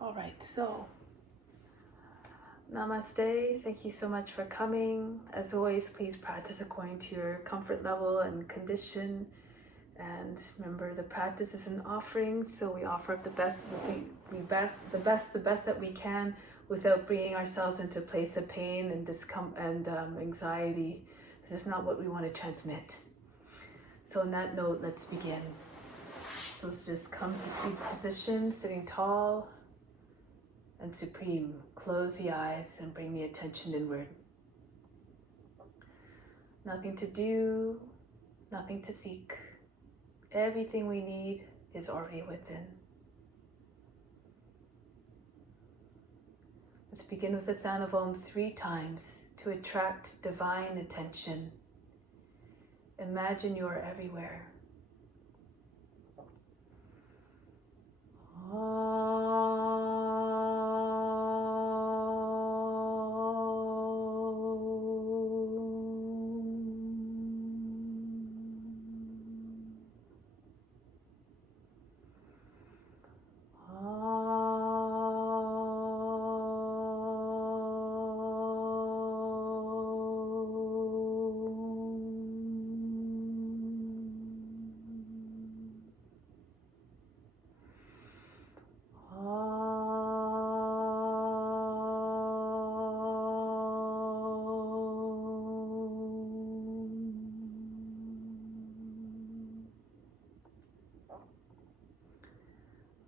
All right, so namaste. Thank you so much for coming. As always, please practice according to your comfort level and condition. And remember, the practice is an offering, so we offer up the best that we can, without bringing ourselves into a place of pain and discomfort and anxiety. This is not what we want to transmit. So on that note, let's begin. So let's just come to seat position, sitting tall and supreme. Close the eyes and bring the attention inward. Nothing to do, nothing to seek. Everything we need is already within. Let's begin with the sound of Om 3 times to attract divine attention. Imagine you are everywhere.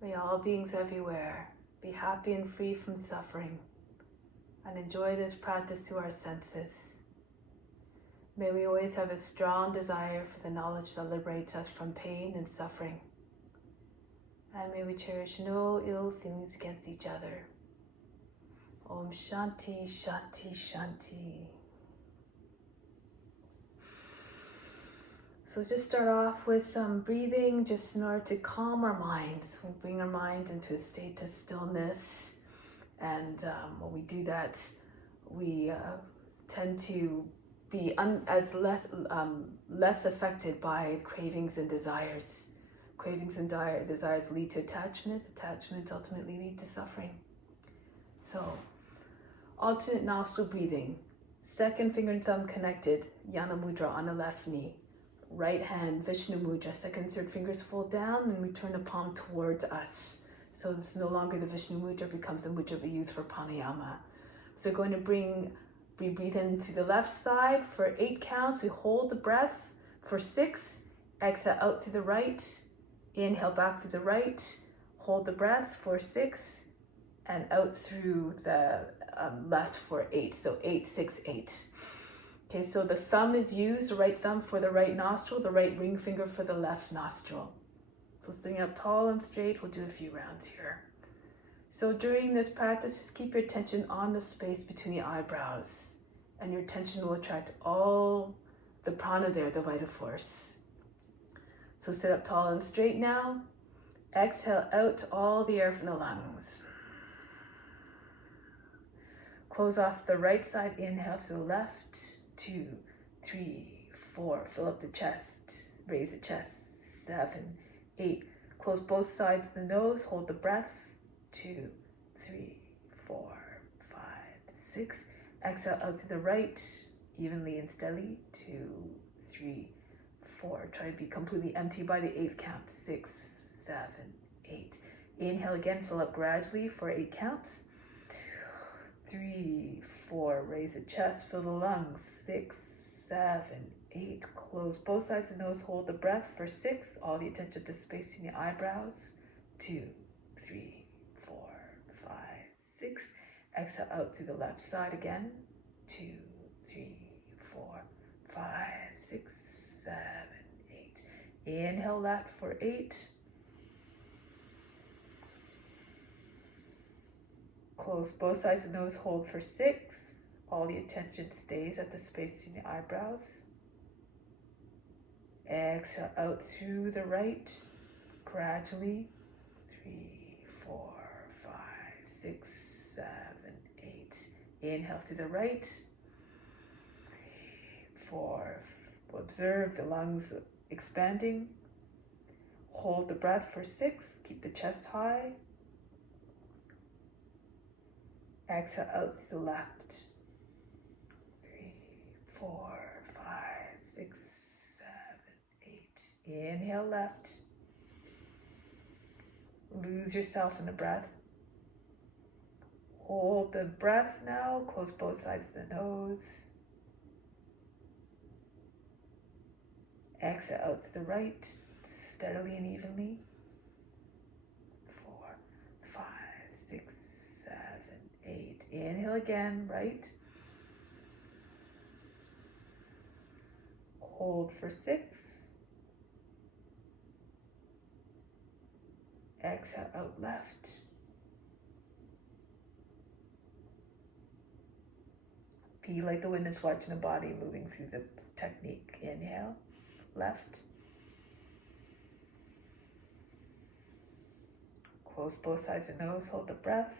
May all beings everywhere be happy and free from suffering, and enjoy this practice through our senses. May we always have a strong desire for the knowledge that liberates us from pain and suffering. And may we cherish no ill feelings against each other. Om Shanti, Shanti, Shanti. So just start off with some breathing, just in order to calm our minds. We'll bring our minds into a state of stillness. And when we do that, we tend to be less affected by cravings and desires. Cravings and desires lead to attachments. Attachments ultimately lead to suffering. So, alternate nostril breathing. Second finger and thumb connected, Yana Mudra on the left knee. Right hand, Vishnu Mudra, second and third fingers fold down, and we turn the palm towards us. So this is no longer the Vishnu Mudra, becomes the mudra we use for pranayama. So we're going to breathe in through the left side for 8 counts. We hold the breath for 6. Exhale out through the right. Inhale back through the right. Hold the breath for 6. And out through the left for 8. So 8, 6, 8. Okay, so the thumb is used, the right thumb for the right nostril, the right ring finger for the left nostril. So sitting up tall and straight, we'll do a few rounds here. So during this practice, just keep your attention on the space between the eyebrows, and your attention will attract all the prana there, the vital force. So sit up tall and straight now. Exhale out all the air from the lungs. Close off the right side, inhale to the left. 2, 3, 4, fill up the chest, raise the chest, 7, 8, close both sides of the nose, hold the breath, 2, 3, 4, 5, 6, exhale out to the right, evenly and steadily, 2, 3, 4, try to be completely empty by the 8th count, 6, 7, 8, inhale again, fill up gradually for 8 counts, 3, 4, raise the chest, fill the lungs, 6, 7, 8, close both sides of the nose, hold the breath for 6, all the attention to space in your eyebrows, 2, 3, 4, 5, 6, exhale out through the left side again, 2, 3, 4, 5, 6, 7, 8, inhale left for 8, close both sides of the nose, hold for 6. All the attention stays at the space in the eyebrows. Exhale out through the right, gradually. 3, 4, 5, 6, 7, 8. Inhale through the right. 3, 4. Observe the lungs expanding. Hold the breath for 6. Keep the chest high. Exhale out to the left. 3, 4, 5, 6, 7, 8. Inhale left. Lose yourself in the breath. Hold the breath now. Close both sides of the nose. Exhale out to the right, steadily and evenly. 4, 5, 6, 7, 8. Inhale again, right. Hold for 6. Exhale out left. Feel like the wind is watching the body moving through the technique. Inhale, left. Close both sides of the nose, hold the breath.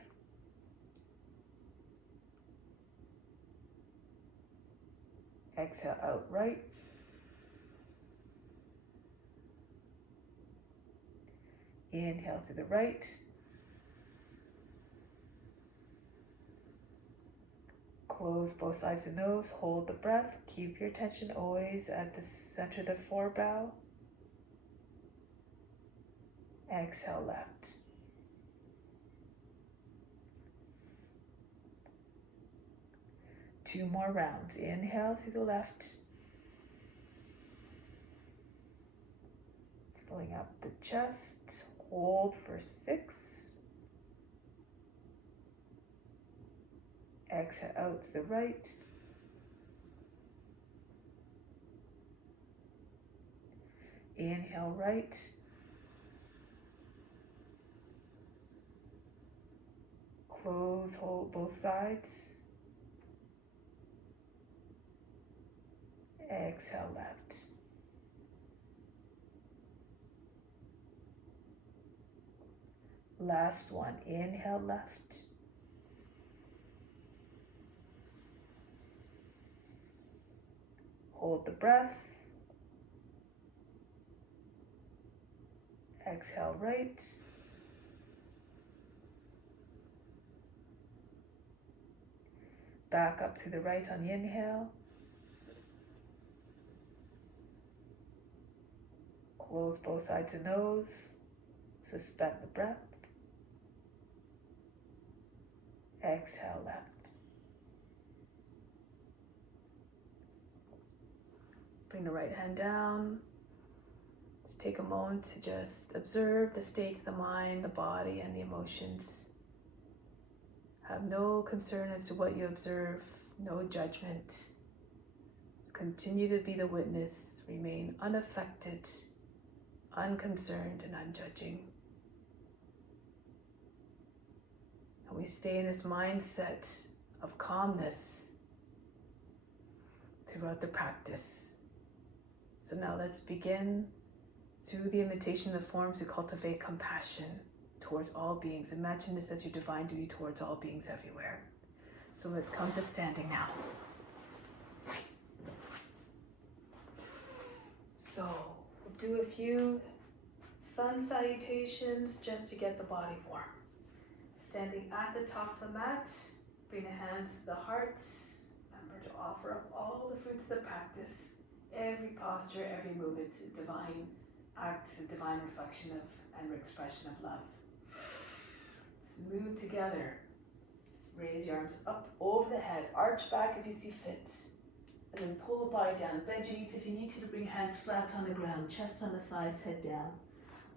Exhale out right. Inhale to the right. Close both sides of the nose, hold the breath. Keep your attention always at the center of the forebrow. Exhale left. Two more rounds. Inhale to the left. Filling up the chest. Hold for 6. Exhale out to the right. Inhale right. Close, hold both sides. Exhale left. Last one. Inhale left. Hold the breath. Exhale right. Back up to the right on the inhale. Close both sides of the nose. Suspend the breath. Exhale left. Bring the right hand down. Just take a moment to just observe the state of the mind, the body, and the emotions. Have no concern as to what you observe, no judgment. Just continue to be the witness, remain unaffected, unconcerned, and unjudging. And we stay in this mindset of calmness throughout the practice. So now let's begin through the imitation of the forms to cultivate compassion towards all beings. Imagine this as your divine duty towards all beings everywhere. So let's come to standing now. So we'll do a few sun salutations just to get the body warm. Standing at the top of the mat, bring the hands to the heart. Remember to offer up all the fruits of the practice. Every posture, every movement, a divine act, a divine reflection of and expression of love. Smooth together. Raise your arms up over the head, arch back as you see fit. And then pull the body down. Bend your knees if you need to bring hands flat on the ground, chest on the thighs, head down.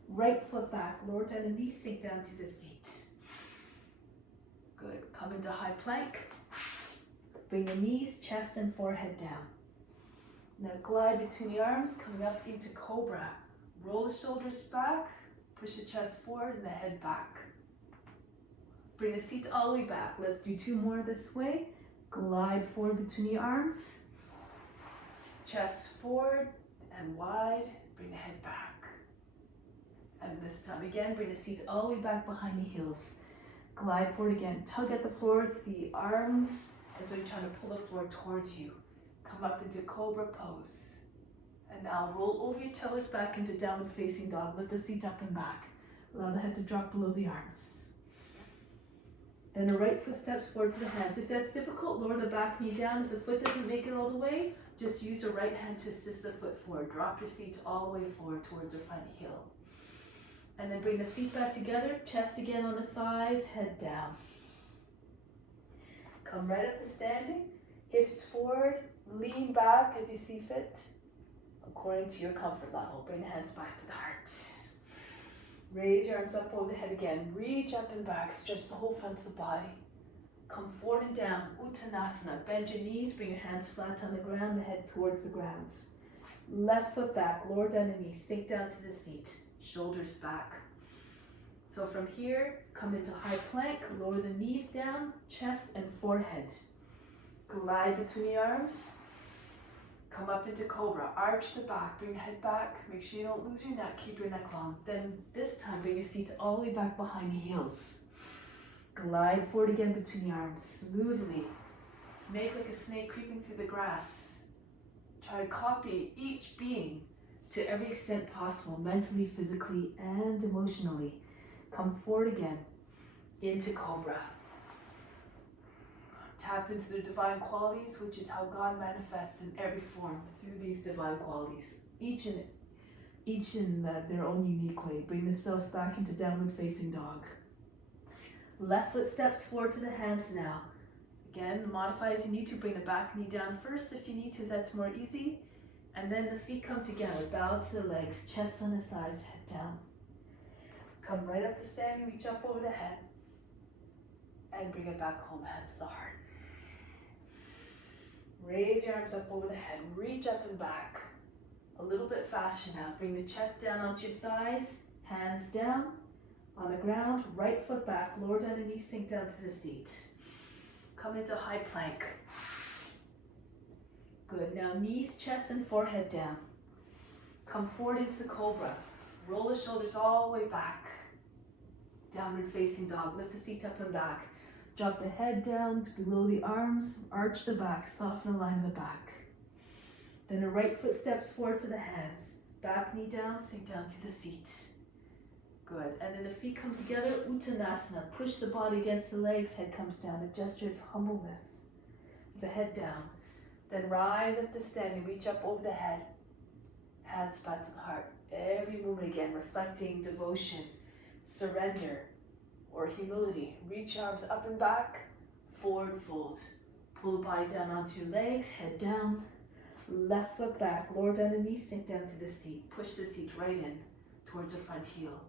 Right foot back, lower down the knees, sink down to the seat. Good. Come into high plank. Bring the knees, chest, and forehead down. Now glide between the arms, coming up into cobra. Roll the shoulders back, push the chest forward and the head back. Bring the seat all the way back. Let's do 2 more this way. Glide forward between the arms. Chest forward and wide. Bring the head back. And this time again, bring the seat all the way back behind the heels. Glide forward again. Tug at the floor with the arms as though you're trying to pull the floor towards you. Come up into cobra pose. And now roll over your toes back into downward facing dog. Lift the seat up and back. Allow the head to drop below the arms. Then the right foot steps forward to the hands. If that's difficult, lower the back knee down. If the foot doesn't make it all the way, just use your right hand to assist the foot forward. Drop your seat all the way forward towards the front heel. And then bring the feet back together, chest again on the thighs, head down. Come right up to standing, hips forward, lean back as you see fit, according to your comfort level. Bring the hands back to the heart. Raise your arms up over the head again. Reach up and back, stretch the whole front of the body. Come forward and down, Uttanasana. Bend your knees, bring your hands flat on the ground, the head towards the ground. Left foot back, lower down the knees, sink down to the seat, shoulders back. So from here, come into high plank, lower the knees down, chest and forehead. Glide between the arms. Come up into cobra, arch the back, bring your head back, make sure you don't lose your neck, keep your neck long. Then this time, bring your seats all the way back behind the heels. Glide forward again between the arms, smoothly. Make like a snake creeping through the grass. Try to copy each being to every extent possible, mentally, physically, and emotionally. Come forward again, into cobra. Tap into the divine qualities, which is how God manifests in every form through these divine qualities, each in their own unique way. Bring the self back into downward facing dog. Left foot steps forward to the hands now. Again, modify as you need to. Bring the back knee down first if you need to, that's more easy. And then the feet come together, bow to the legs, chest on the thighs, head down. Come right up to standing, reach up over the head. And bring it back home, hands to the heart. Raise your arms up over the head, reach up and back. A little bit faster now. Bring the chest down onto your thighs, hands down on the ground, right foot back, lower down the knees, sink down to the seat. Come into high plank. Good, now knees, chest and forehead down. Come forward into the cobra. Roll the shoulders all the way back. Downward facing dog, lift the seat up and back. Drop the head down to below the arms, arch the back, soften the line of the back. Then the right foot steps forward to the hands. Back knee down, sink down to the seat. Good, and then the feet come together, Uttanasana. Push the body against the legs, head comes down, a gesture of humbleness. The head down. Then rise up to standing, reach up over the head. Hands back to the heart. Every movement again, reflecting devotion, surrender, or humility. Reach arms up and back, forward fold. Pull the body down onto your legs, head down. Left foot back, lower down the knees, sink down to the seat. Push the seat right in towards the front heel.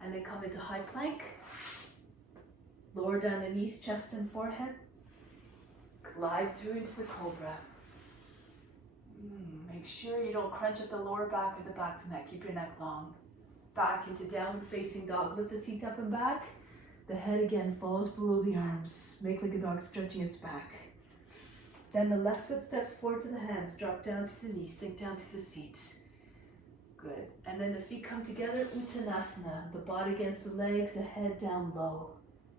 And then come into high plank. Lower down the knees, chest and forehead. Glide through into the cobra. Make sure you don't crunch at the lower back or the back of the neck. Keep your neck long. Back into downward facing dog. Lift the seat up and back. The head again falls below the arms. Make like a dog stretching its back. Then the left foot steps forward to the hands. Drop down to the knees. Sink down to the seat. Good. And then the feet come together. Uttanasana. The body against the legs. The head down low.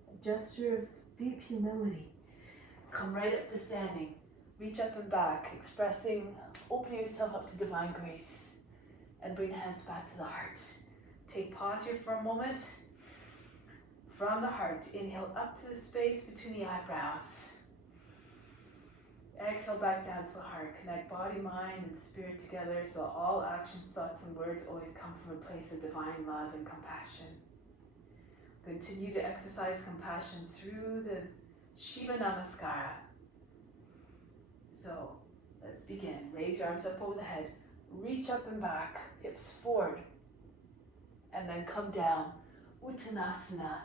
A gesture of deep humility. Come right up to standing. Reach up and back. Expressing, opening yourself up to divine grace. And bring the hands back to the heart. Take pause here for a moment. From the heart, inhale up to the space between the eyebrows. Exhale back down to the heart. Connect body, mind, and spirit together so all actions, thoughts, and words always come from a place of divine love and compassion. Continue to exercise compassion through the Shiva Namaskara. So, let's begin. Raise your arms up over the head. Reach up and back, hips forward. And then come down. Uttanasana.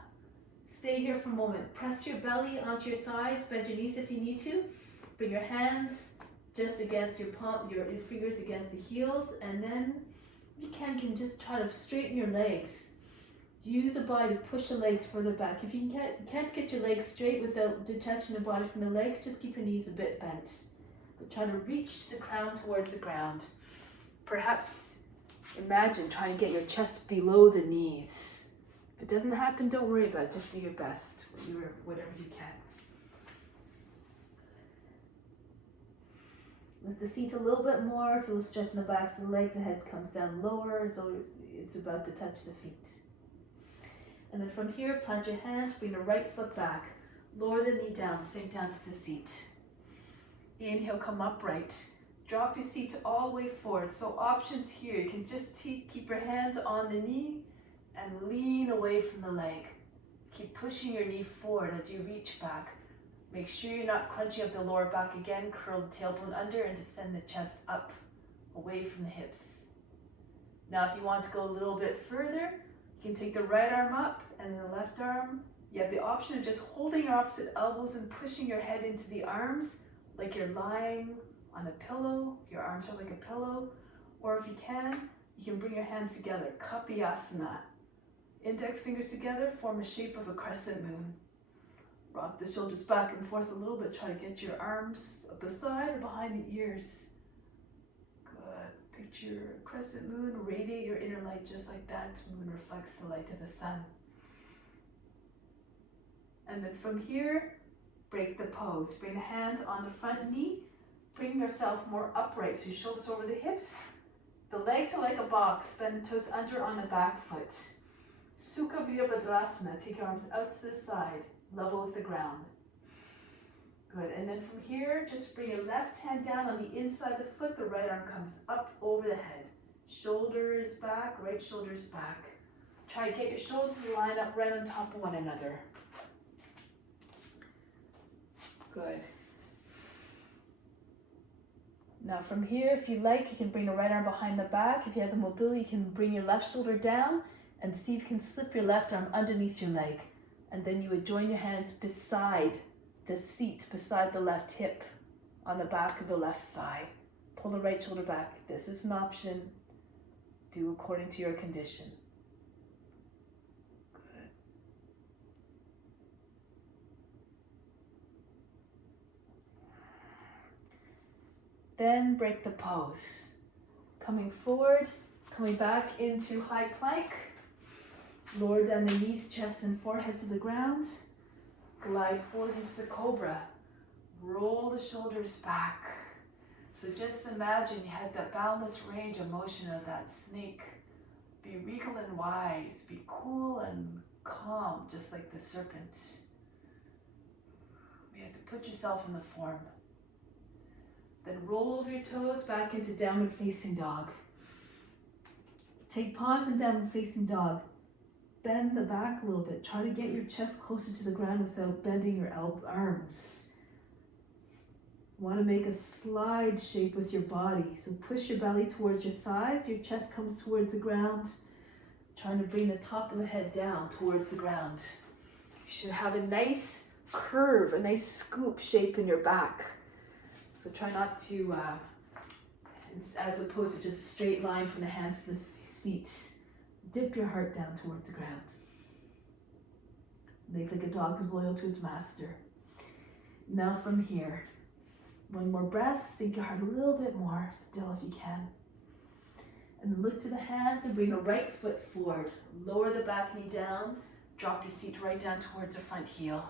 Stay here for a moment. Press your belly onto your thighs. Bend your knees if you need to. Bring your hands just against your palm, your fingers against the heels. And then, if you can just try to straighten your legs. Use the body to push the legs further back. If you can't get your legs straight without detaching the body from the legs, just keep your knees a bit bent. But try to reach the crown towards the ground. Perhaps imagine trying to get your chest below the knees. If it doesn't happen, don't worry about it. Just do your best, whatever you can. Lift the seat a little bit more. Feel the stretch in the backs of the legs. The head comes down lower. It's about to touch the feet. And then from here, plant your hands. Bring the right foot back. Lower the knee down, sink down to the seat. Inhale, come upright. Drop your seat all the way forward. So options here, you can just keep your hands on the knee and lean away from the leg. Keep pushing your knee forward as you reach back. Make sure you're not crunching up the lower back again. Curl the tailbone under and descend the chest up, away from the hips. Now if you want to go a little bit further, you can take the right arm up and the left arm. You have the option of just holding your opposite elbows and pushing your head into the arms like you're lying on a pillow. Your arms are like a pillow. Or if you can bring your hands together, Kapiyasana. Index fingers together form a shape of a crescent moon. Rock the shoulders back and forth a little bit. Try to get your arms up the side or behind the ears. Good. Picture a crescent moon, radiate your inner light just like that. Moon reflects the light of the sun. And then from here, break the pose. Bring the hands on the front knee. Bring yourself more upright. So your shoulders over the hips. The legs are like a box. Bend the toes under on the back foot. Sukha Virabhadrasana. Take your arms out to the side, level with the ground. Good. And then from here, just bring your left hand down on the inside of the foot. The right arm comes up over the head. Shoulders back, right shoulders back. Try to get your shoulders to line up right on top of one another. Good. Now from here, if you like, you can bring the right arm behind the back. If you have the mobility, you can bring your left shoulder down and see if you can slip your left arm underneath your leg. And then you would join your hands beside the seat, beside the left hip, on the back of the left thigh. Pull the right shoulder back. This is an option. Do according to your condition. Good. Then break the pose. Coming forward, coming back into high plank. Lower down the knees, chest and forehead to the ground. Glide forward into the cobra. Roll the shoulders back. So just imagine you had that boundless range of motion of that snake. Be regal and wise. Be cool and calm, just like the serpent. You have to put yourself in the form. Then roll over your toes back into downward facing dog. Take pause in downward facing dog. Bend the back a little bit. Try to get your chest closer to the ground without bending your arms. You want to make a slide shape with your body. So push your belly towards your thighs. Your chest comes towards the ground. Trying to bring the top of the head down towards the ground. You should have a nice curve, a nice scoop shape in your back. So try not to, as opposed to just a straight line from the hands to the feet. Dip your heart down towards the ground. Make like a dog who's loyal to his master. Now from here, one more breath, sink your heart a little bit more, still if you can. And then look to the hands and bring the right foot forward. Lower the back knee down, drop your seat right down towards the front heel.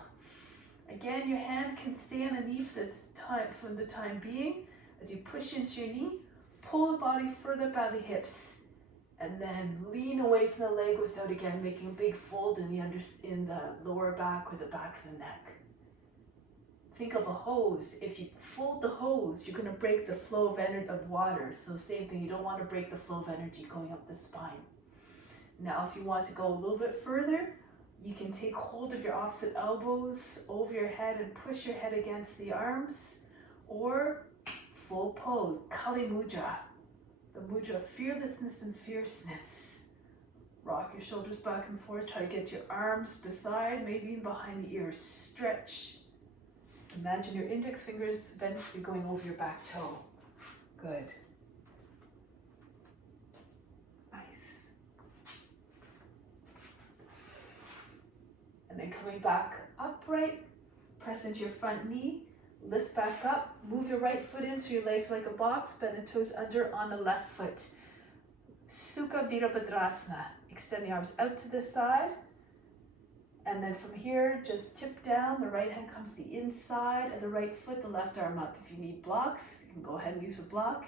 Again, your hands can stay underneath this time for the time being. As you push into your knee, pull the body further by the hips. And then lean away from the leg without, again, making a big fold in the lower back or the back of the neck. Think of a hose. If you fold the hose, you're going to break the flow of water. So same thing, you don't want to break the flow of energy going up the spine. Now, if you want to go a little bit further, you can take hold of your opposite elbows over your head and push your head against the arms. Or full pose, Kali Mudra. The mudra of fearlessness and fierceness. Rock your shoulders back and forth. Try to get your arms beside, maybe even behind the ears. Stretch. Imagine your index fingers eventually going over your back toe. Good. Nice. And then coming back upright, press into your front knee. Lift back up, move your right foot in so your legs are like a box, bend the toes under on the left foot. Sukha Virabhadrasana. Extend the arms out to the side. And then from here, just tip down. The right hand comes to the inside of the right foot, the left arm up. If you need blocks, you can go ahead and use a block.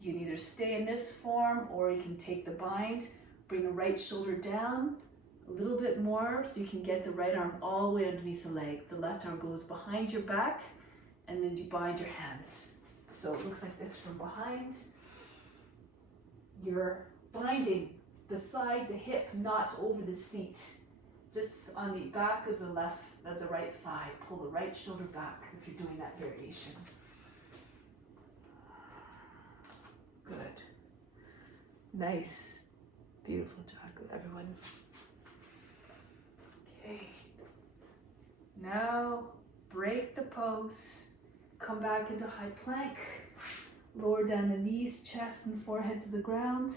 You can either stay in this form or you can take the bind. Bring the right shoulder down a little bit bit more so you can get the right arm all the way underneath the leg. The left arm goes behind your back, and then you bind your hands. So it looks like this from behind. You're binding beside the hip, not over the seat. Just on the back of the right thigh. Pull the right shoulder back if you're doing that variation. Good. Nice. Beautiful job, everyone. Okay. Now break the pose. Come back into high plank. Lower down the knees, chest and forehead to the ground.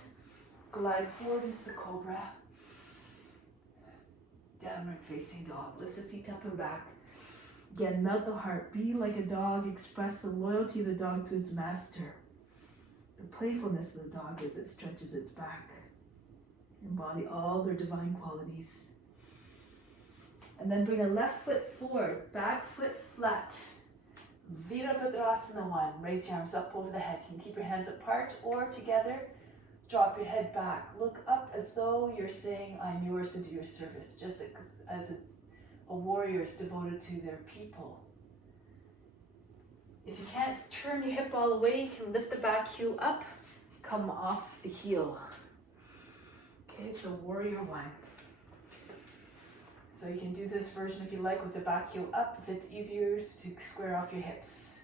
Glide forward into the cobra. Downward facing dog. Lift the seat up and back. Again, melt the heart. Be like a dog. Express the loyalty of the dog to its master. The playfulness of the dog as it stretches its back. Embody all their divine qualities. And then bring a left foot forward, back foot flat. Virabhadrasana 1. Raise your arms up over the head. You can keep your hands apart or together. Drop your head back. Look up as though you're saying, I'm yours to do your service. Just as a warrior is devoted to their people. If you can't turn your hip all the way, you can lift the back heel up. Come off the heel. Okay, so warrior 1. So you can do this version if you like with the back heel up, if it's easier to square off your hips.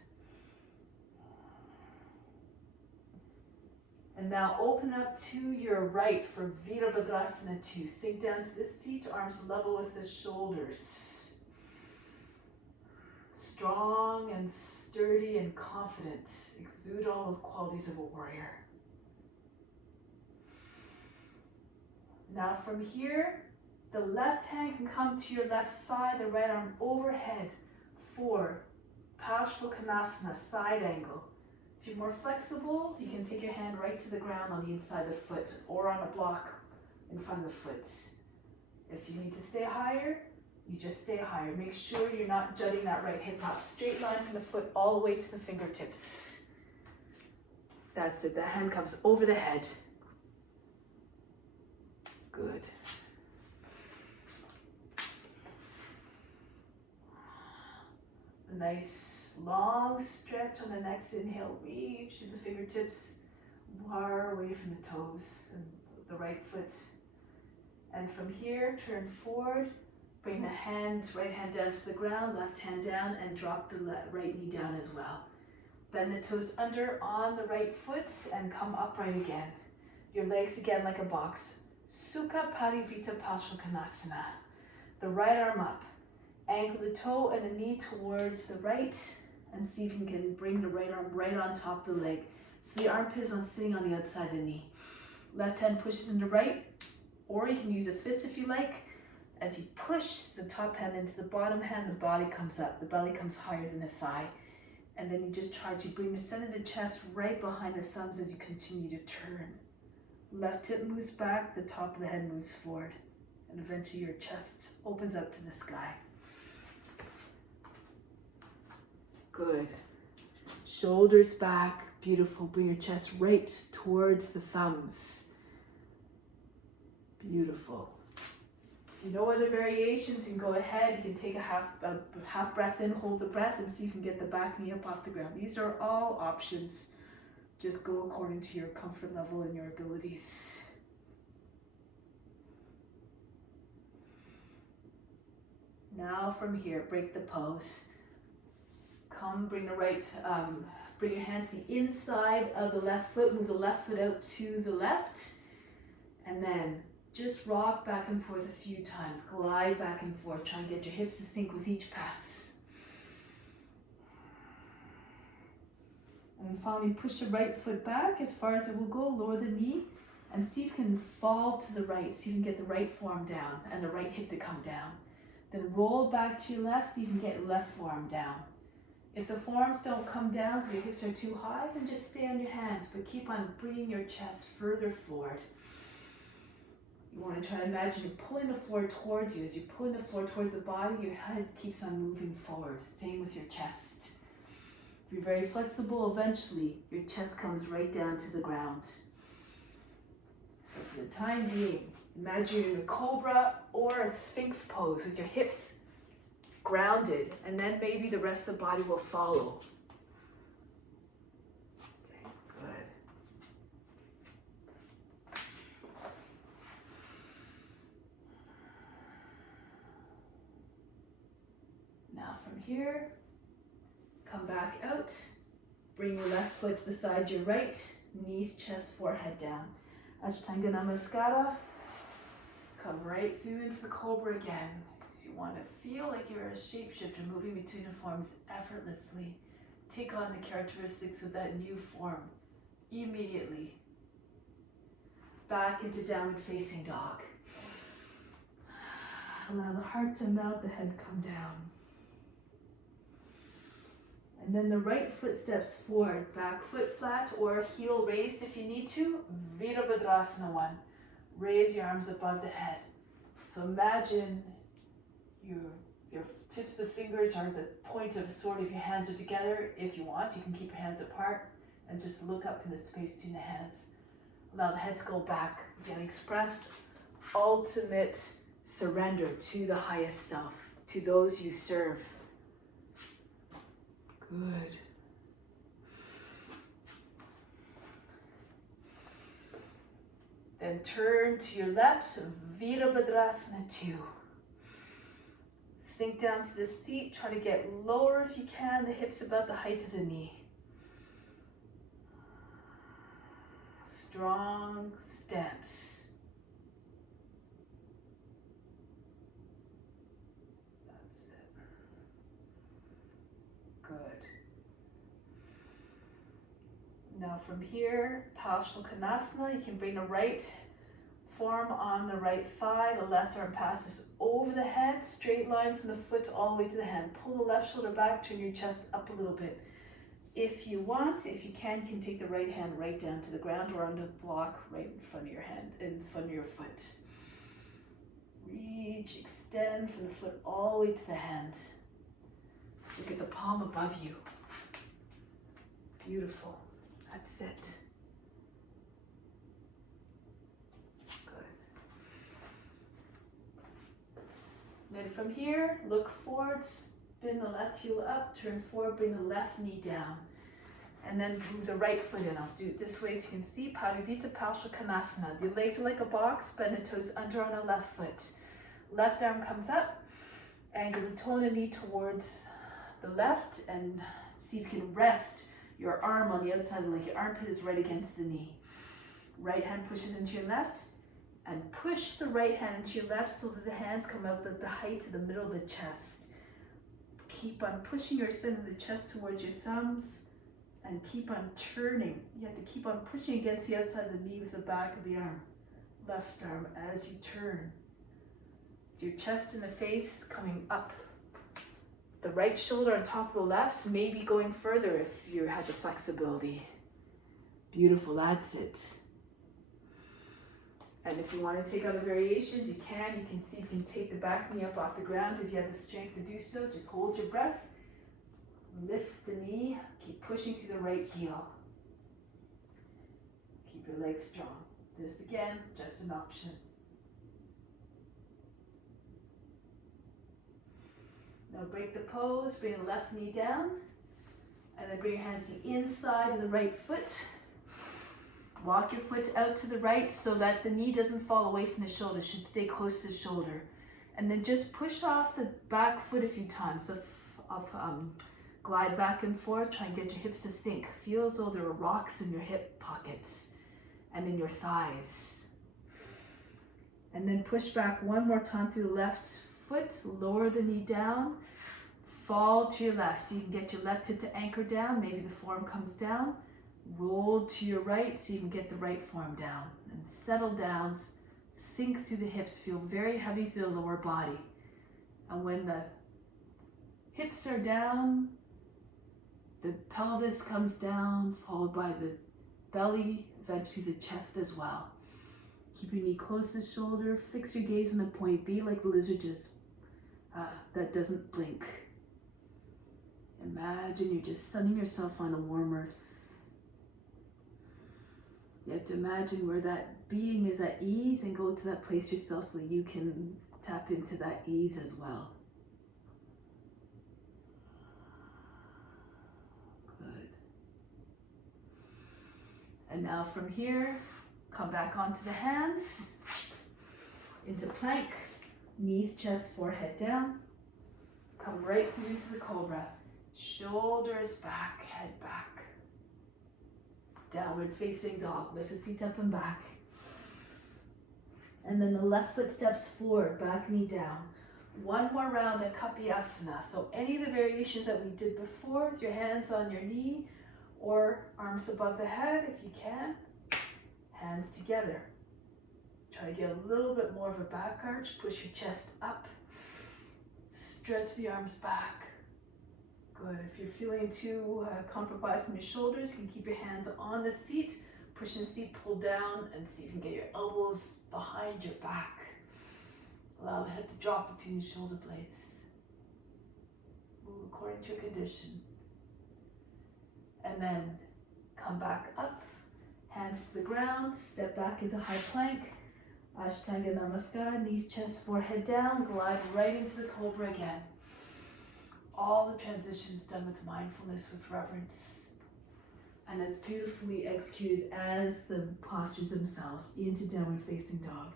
And now open up to your right for Virabhadrasana 2. Sink down to the seat, arms level with the shoulders. Strong and sturdy and confident. Exude all those qualities of a warrior. Now from here, the left hand can come to your left thigh, the right arm overhead for Parsvakonasana, side angle. If you're more flexible, you can take your hand right to the ground on the inside of the foot or on a block in front of the foot. If you need to stay higher, you just stay higher. Make sure you're not jutting that right hip up. Straight line from the foot all the way to the fingertips. That's it. The hand comes over the head. Good. A nice long stretch on the next inhale. Reach to the fingertips, far away from the toes and the right foot. And from here, turn forward. Bring the right hand down to the ground, left hand down, and drop the right knee down as well. Bend the toes under on the right foot and come upright again. Your legs again like a box. Sukha Parivita Parsvakonasana. The right arm up. Angle the toe and the knee towards the right and see if you can bring the right arm right on top of the leg. So the armpit is sitting on the outside of the knee. Left hand pushes into right, or you can use a fist if you like. As you push the top hand into the bottom hand, the body comes up. The belly comes higher than the thigh. And then you just try to bring the center of the chest right behind the thumbs as you continue to turn. Left hip moves back, the top of the head moves forward. And eventually your chest opens up to the sky. Good. Shoulders back, beautiful. Bring your chest right towards the thumbs. Beautiful. If you know other variations, you can go ahead. You can take a half breath in, hold the breath, and see if you can get the back knee up off the ground. These are all options. Just go according to your comfort level and your abilities. Now from here, break the pose. Come, bring your hands to the inside of the left foot. Move the left foot out to the left. And then just rock back and forth a few times. Glide back and forth. Try and get your hips to sync with each pass. And finally, push the right foot back as far as it will go. Lower the knee and see if you can fall to the right. So you can get the right forearm down and the right hip to come down. Then roll back to your left so you can get your left forearm down. If the forearms don't come down because your hips are too high, then just stay on your hands, but keep on bringing your chest further forward. You want to try to imagine you're pulling the floor towards you. As you're pulling the floor towards the body, your head keeps on moving forward. Same with your chest. If you're very flexible, eventually your chest comes right down to the ground. So for the time being, Imagine you're in a cobra or a sphinx pose with your hips grounded, and then maybe the rest of the body will follow. Okay, good. Now from here, come back out. Bring your left foot beside your right, knees, chest, forehead down. Ashtanga Namaskara. Come right through into the cobra again. You want to feel like you're a shapeshifter moving between the forms effortlessly. Take on the characteristics of that new form immediately. Back into downward facing dog. Allow the heart to melt, the head come down. And then the right foot steps forward, back foot flat or heel raised if you need to. Virabhadrasana 1. Raise your arms above the head. So imagine your tips of the fingers are the point of a sword if your hands are together. If you want, you can keep your hands apart and just look up in the space between the hands. Allow the head to go back. Again, express ultimate surrender to the highest self, to those you serve. Good. Then turn to your left, Virabhadrasana 2. Sink down to the seat, try to get lower if you can, the hips about the height of the knee. Strong stance. That's it. Good. Now from here, Paschimottanasana, you can bring the right forearm on the right thigh, the left arm passes over the head, straight line from the foot all the way to the hand. Pull the left shoulder back, turn your chest up a little bit. If you want, if you can take the right hand right down to the ground or on the block right in front of your hand, in front of your foot. Reach, extend from the foot all the way to the hand. Look at the palm above you. Beautiful. That's it. Good. Then from here, look forward, spin the left heel up, turn forward, bring the left knee down. And then move the right foot in. I'll do it this way so you can see. Parivita Paschimottanasana. The legs are like a box, bend the toes under on the left foot. Left arm comes up, angle the toe and the knee towards the left, and see if you can rest your arm on the outside, like your armpit is right against the knee. Right hand pushes into your left, and push the right hand into your left so that the hands come up at the height of the middle of the chest. Keep on pushing your center of the chest towards your thumbs, and keep on turning. You have to keep on pushing against the outside of the knee with the back of the arm. Left arm as you turn. Your chest and the face coming up. The right shoulder on top of the left, maybe going further if you have the flexibility. Beautiful, that's it. And if you want to take other variations, you can. You can see if you can take the back knee up off the ground. If you have the strength to do so, just hold your breath. Lift the knee, keep pushing through the right heel. Keep your legs strong. This again, just an option. Now break the pose, bring the left knee down, and then bring your hands to the inside of the right foot. Walk your foot out to the right so that the knee doesn't fall away from the shoulder, it should stay close to the shoulder. And then just push off the back foot a few times. So glide back and forth, try and get your hips to sink. Feel as though there are rocks in your hip pockets and in your thighs. And then push back one more time through the left foot, lower the knee down, fall to your left so you can get your left hip to anchor down. Maybe the forearm comes down. Roll to your right so you can get the right forearm down. And settle down, sink through the hips, feel very heavy through the lower body. And when the hips are down, the pelvis comes down, followed by the belly, eventually the chest as well. Keep your knee close to the shoulder, fix your gaze on the point, be like the lizard just that doesn't blink. Imagine you're just sunning yourself on a warm earth. You have to imagine where that being is at ease and go to that place yourself so that you can tap into that ease as well. Good. And now from here, come back onto the hands, into plank, knees, chest, forehead down. Come right through into the cobra. Shoulders back, head back. Downward facing dog. Lift the seat up and back. And then the left foot steps forward, back knee down. One more round at Kapiyasana. So any of the variations that we did before, with your hands on your knee or arms above the head if you can. Hands together. Try to get a little bit more of a back arch. Push your chest up. Stretch the arms back. Good. If you're feeling too compromised in your shoulders, you can keep your hands on the seat. Push the seat, pull down, and see if you can get your elbows behind your back. Allow the head to drop between the shoulder blades. Move according to your condition. And then come back up. Hands to the ground. Step back into high plank. Ashtanga Namaskar. Knees, chest, forehead down. Glide right into the cobra again. All the transitions done with mindfulness, with reverence, and as beautifully executed as the postures themselves, into downward facing dog.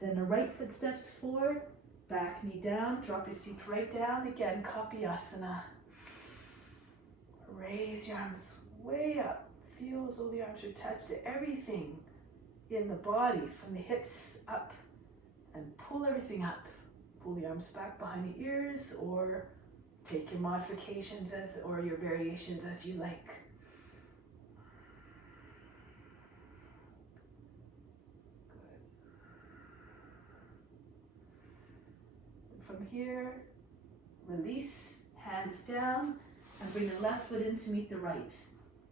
Then the right foot steps forward, back knee down, drop your seat right down, again, Kapiyasana. Raise your arms way up, feel as though the arms are attached to everything in the body, from the hips up, and pull everything up. Pull the arms back behind the ears, or take your modifications or your variations as you like. Good. From here, release, hands down, and bring the left foot in to meet the right.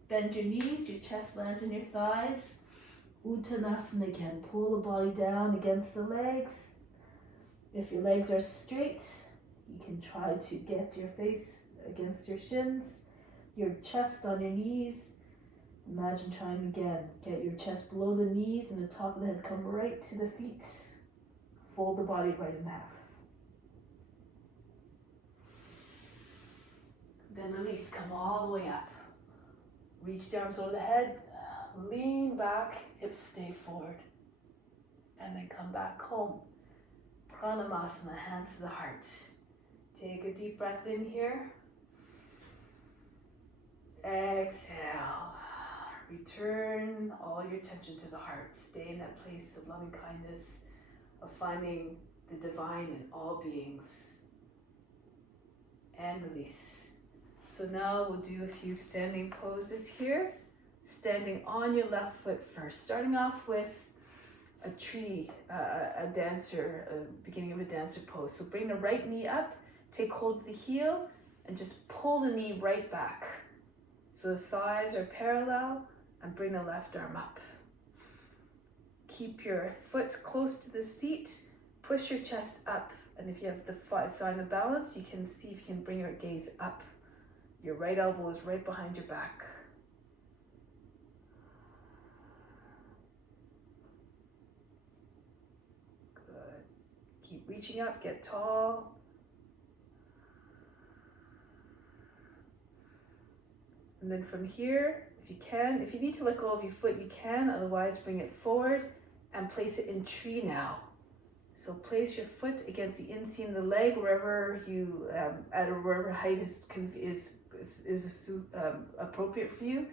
Bend your knees, your chest lands on your thighs. Uttanasana again. Pull the body down against the legs. If your legs are straight, you can try to get your face against your shins, your chest on your knees. Imagine trying again. Get your chest below the knees and the top of the head come right to the feet. Fold the body right in half. Then release, come all the way up. Reach the arms over the head, lean back, hips stay forward. And then come back home. Pranamasana, hands to the heart. Take a deep breath in here. Exhale. Return all your attention to the heart. Stay in that place of loving kindness, of finding the divine in all beings. And release. So now we'll do a few standing poses here. Standing on your left foot first. Starting off with a tree, a dancer, beginning of a dancer pose. So bring the right knee up, take hold of the heel, and just pull the knee right back. So the thighs are parallel, and bring the left arm up. Keep your foot close to the seat, push your chest up, and if you have find the balance, you can see if you can bring your gaze up. Your right elbow is right behind your back. Keep reaching up, get tall. And then from here, if you can, if you need to let go of your foot, you can, otherwise bring it forward and place it in tree now. So place your foot against the inseam of the leg, wherever you, at wherever height is appropriate for you.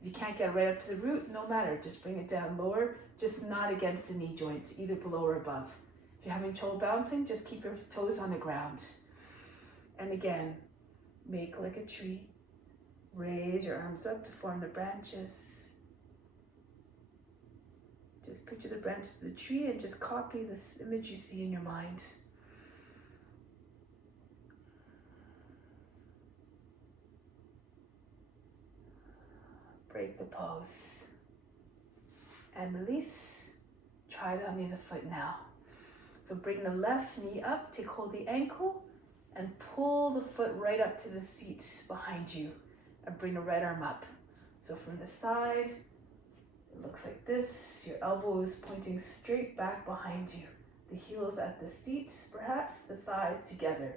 If you can't get right up to the root, no matter, just bring it down lower, just not against the knee joints, either below or above. If you're having trouble bouncing, just keep your toes on the ground. And again, make like a tree. Raise your arms up to form the branches. Just picture the branches of the tree and just copy this image you see in your mind. Break the pose. And release. Try it on the other foot now. So bring the left knee up, take hold of the ankle, and pull the foot right up to the seat behind you. And bring the right arm up. So from the side, It looks like this. Your elbow is pointing straight back behind you. The heels at the seat, perhaps the thighs together.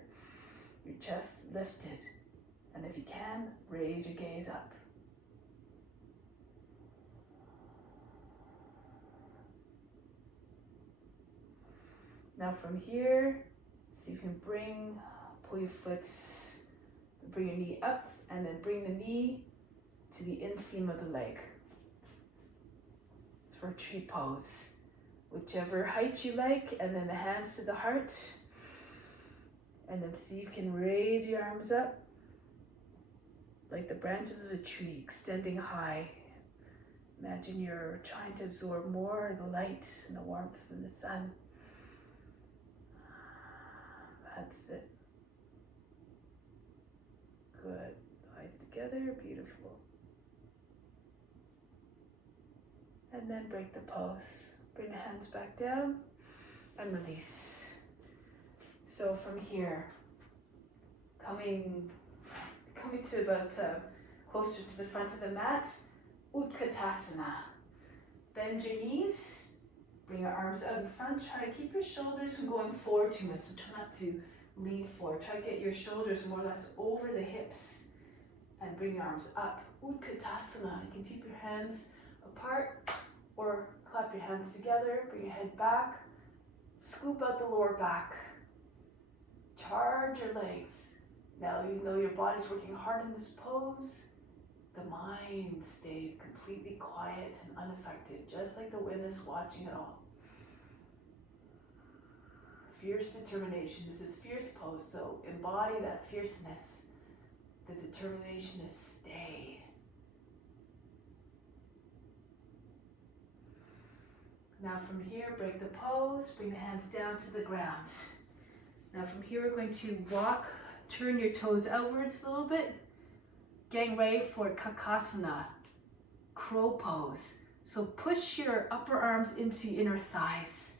Your chest lifted. And if you can, raise your gaze up. Now from here, see if you can pull your foot, bring your knee up, and then bring the knee to the inseam of the leg. It's for a tree pose. Whichever height you like, and then the hands to the heart. And then see if you can raise your arms up like the branches of a tree, extending high. Imagine you're trying to absorb more of the light and the warmth from the sun. That's it. Good. Eyes together, beautiful. And then break the pose. Bring the hands back down and release. So from here, coming to about closer to the front of the mat, Utkatasana. Bend your knees. Bring your arms out in front. Try to keep your shoulders from going forward too much. So try not to lean forward. Try to get your shoulders more or less over the hips and bring your arms up. Utkatasana. You can keep your hands apart or clap your hands together. Bring your head back. Scoop out the lower back. Charge your legs. Now, even though your body's working hard in this pose, the mind stays completely quiet and unaffected, just like the wind is watching it all. Fierce determination. This is fierce pose, so embody that fierceness. The determination is stay. Now from here, break the pose, bring the hands down to the ground. Now from here, we're going to walk, turn your toes outwards a little bit, getting ready for Kakasana, crow pose. So push your upper arms into your inner thighs.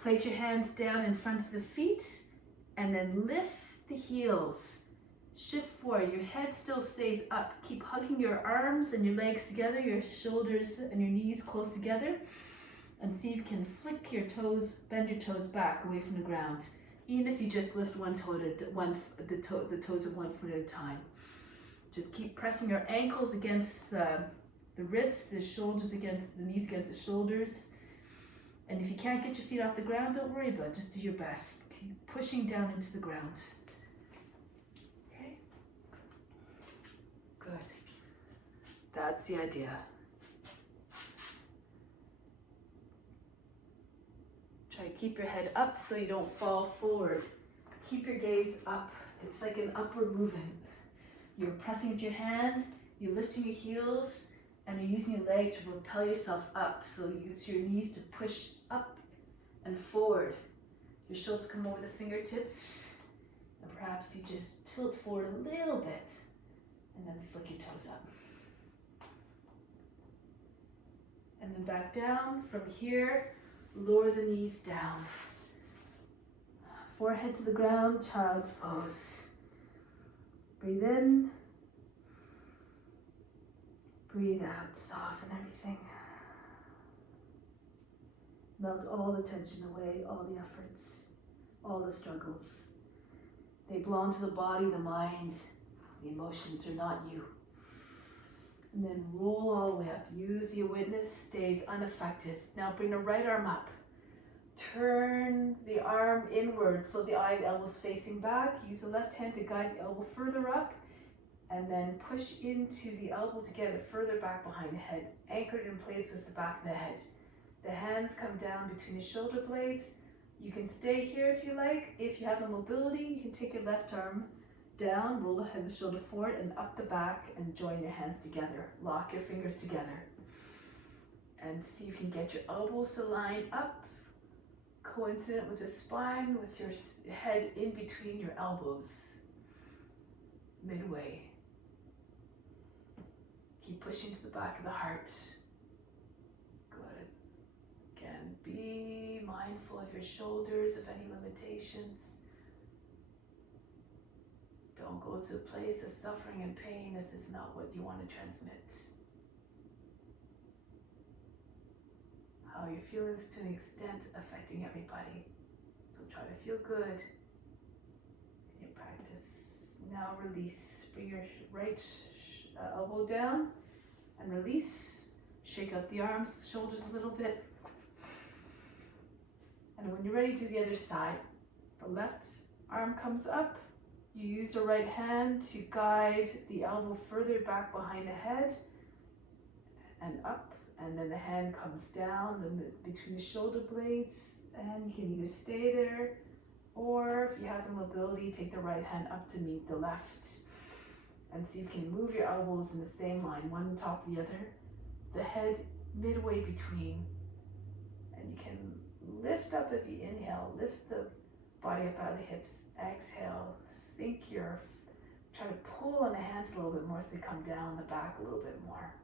Place your hands down in front of the feet and then lift the heels. Shift forward, your head still stays up. Keep hugging your arms and your legs together, your shoulders and your knees close together. And see if you can flick your toes, bend your toes back away from the ground. Even if you just lift one toe the toes of one foot at a time. Just keep pressing your ankles against the wrists, the shoulders against the knees against the shoulders. And if you can't get your feet off the ground, don't worry about it. Just do your best. Keep pushing down into the ground. Okay? Good. That's the idea. Try to keep your head up so you don't fall forward. Keep your gaze up. It's like an upward movement. You're pressing with your hands, you're lifting your heels, and you're using your legs to propel yourself up. So you use your knees to push up and forward. Your shoulders come over the fingertips, and perhaps you just tilt forward a little bit, and then flick your toes up. And then back down. From here, lower the knees down. Forehead to the ground, child's pose. Breathe in. Breathe out, soften everything. Melt all the tension away, all the efforts, all the struggles. They belong to the body, the mind. The emotions are not you. And then roll all the way up. Use the witness, stays unaffected. Now bring the right arm up. Turn the arm inward so the eye and elbow is facing back. Use the left hand to guide the elbow further up. And then push into the elbow to get it further back behind the head. Anchored in place with the back of the head. The hands come down between the shoulder blades. You can stay here if you like. If you have the mobility, you can take your left arm down, roll the head and the shoulder forward and up the back and join your hands together. Lock your fingers together. And see if you can get your elbows to line up, coincident with the spine, with your head in between your elbows. Midway. Keep pushing to the back of the heart. Good. Again, be mindful of your shoulders, of any limitations. Don't go to a place of suffering and pain, as is not what you want to transmit. how you feel is to an extent affecting everybody. So try to feel good in your practice. Now release. Bring your right elbow down and release. Shake out the arms, the shoulders a little bit. And when you're ready, do the other side. The left arm comes up. You use the right hand to guide the elbow further back behind the head and up. And then the hand comes down between the shoulder blades. And you can either stay there, or if you have the mobility, take the right hand up to meet the left. And see if you can move your elbows in the same line, one on top of the other. The head midway between. And you can lift up as you inhale, lift the body up out of the hips. Exhale, try to pull on the hands a little bit more as they come down the back a little bit more.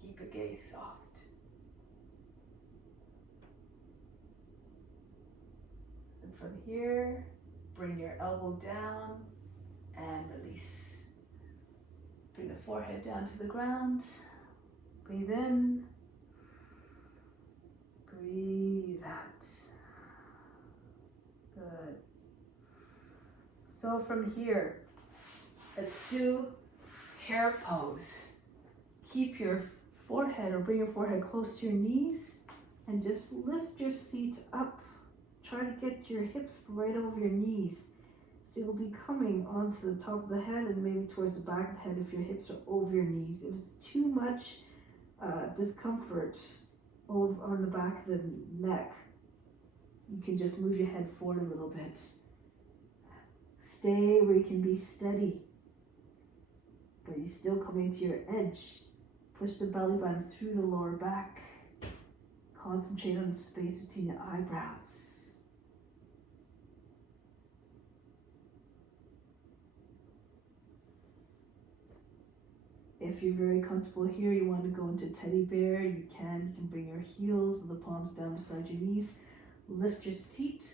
Keep your gaze soft. And from here, bring your elbow down and release. Bring the forehead down to the ground. Breathe in. Breathe out. Good. So from here, let's do hair pose. Keep your forehead, or bring your forehead close to your knees, and just lift your seat up. Try to get your hips right over your knees. So you'll be coming onto the top of the head and maybe towards the back of the head if your hips are over your knees. If it's too much discomfort over on the back of the neck, you can just move your head forward a little bit. Stay where you can be steady, but you still come into your edge. Push the belly button through the lower back. Concentrate on the space between your eyebrows. If you're very comfortable here, you want to go into teddy bear, you can bring your heels and the palms down beside your knees. Lift your seat,